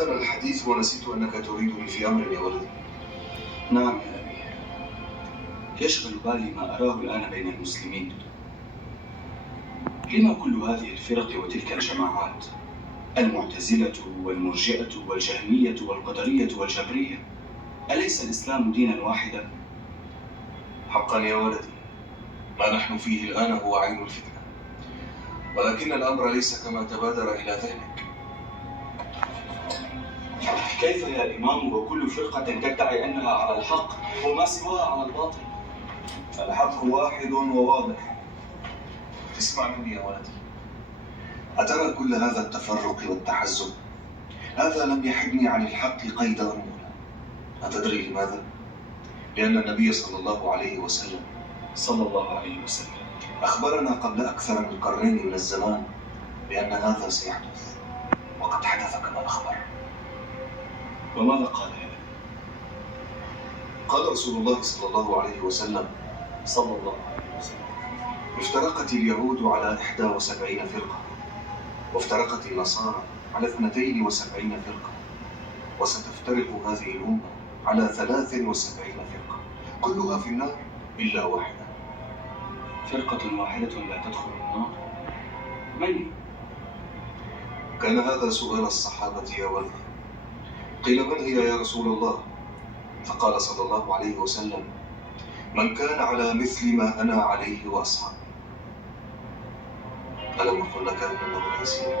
سبقنا الحديث ونسيت أنك تريدني في أمر يا ولدي. نعم يا أبي، يشغل بالي ما أراه الآن بين المسلمين. لما كل هذه الفرق وتلك الجماعات؟ المعتزلة والمرجئة والجهمية والقدرية والجبرية، أليس الإسلام دينا واحدا؟ حقا يا ولدي، ما نحن فيه الآن هو عين الفتنة، ولكن الأمر ليس كما تبادر إلى ذهنك. كيف يا إمام وكل فرقة تدعي أنها على الحق وما سواها على الباطل؟ الحق واحد وواضح. اسمع مني يا ولدي، أترى كل هذا التفرق والتحزب؟ هذا لم يحدني عن الحق قيد أنملة. أتدري لماذا؟ لأن النبي صلى الله عليه وسلم أخبرنا قبل أكثر من قرنين من الزمان بأن هذا سيحدث، وقد حدث كما أخبر. وماذا قال يا أبي؟ قال رسول الله صلى الله عليه وسلم: افترقت اليهود على 71 فرقة، وافترقت النصارى على 72 فرقة، وستفترق هذه الأمة على 73 فرقة، كلها في النار إلا واحدة. فرقة واحدة لا تدخل النار؟ من؟ كان هذا سؤال الصحابة يا ولدي. قيل: من هي يا رسول الله؟ فقال صلى الله عليه وسلم: من كان على مثل ما أنا عليه وأصحابي. ألم أقل لك أن الأمر يسير؟